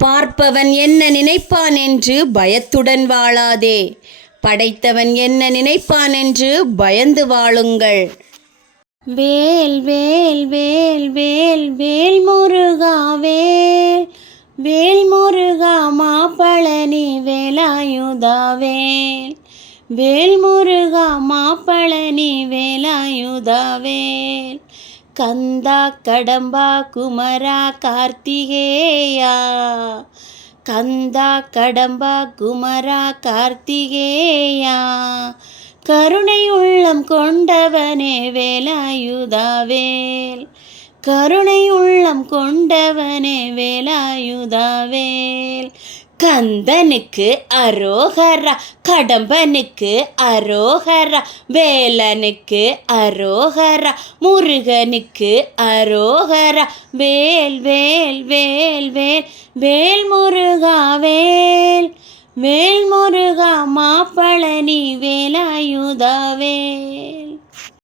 பார்ப்பவன் என்ன நினைப்பான் என்று பயத்துடன் வாழாதே, படைத்தவன் என்ன நினைப்பான் என்று பயந்து வாழுங்கள். வேல் வேல் வேல் வேல் வேல் முருகா வேல், வேல் முருகா மாப்பழனி வேலாயுதா வேல், வேல் முருகா மாப்பழனி வேலாயுதா வேல். கந்தா கடம்பா குமரா கார்த்திகேயா, கந்தா கடம்பா குமரா கார்த்திகேயா, கருணை உள்ளம் கொண்டவனே வேலாயுதா வேல், கருணை உள்ளம் கொண்டவனே வேலாயுதா வேல். கந்தனுக்கு அரோகரா, கடம்பனுக்கு அரோகரா, வேலனுக்கு அரோகரா, முருகனுக்கு அரோகரா. வேல் வேல் வேல் வேல் வேல் முருகா வேல், வேல் முருகா மாப்பழனி வேலாயுதா வேல்.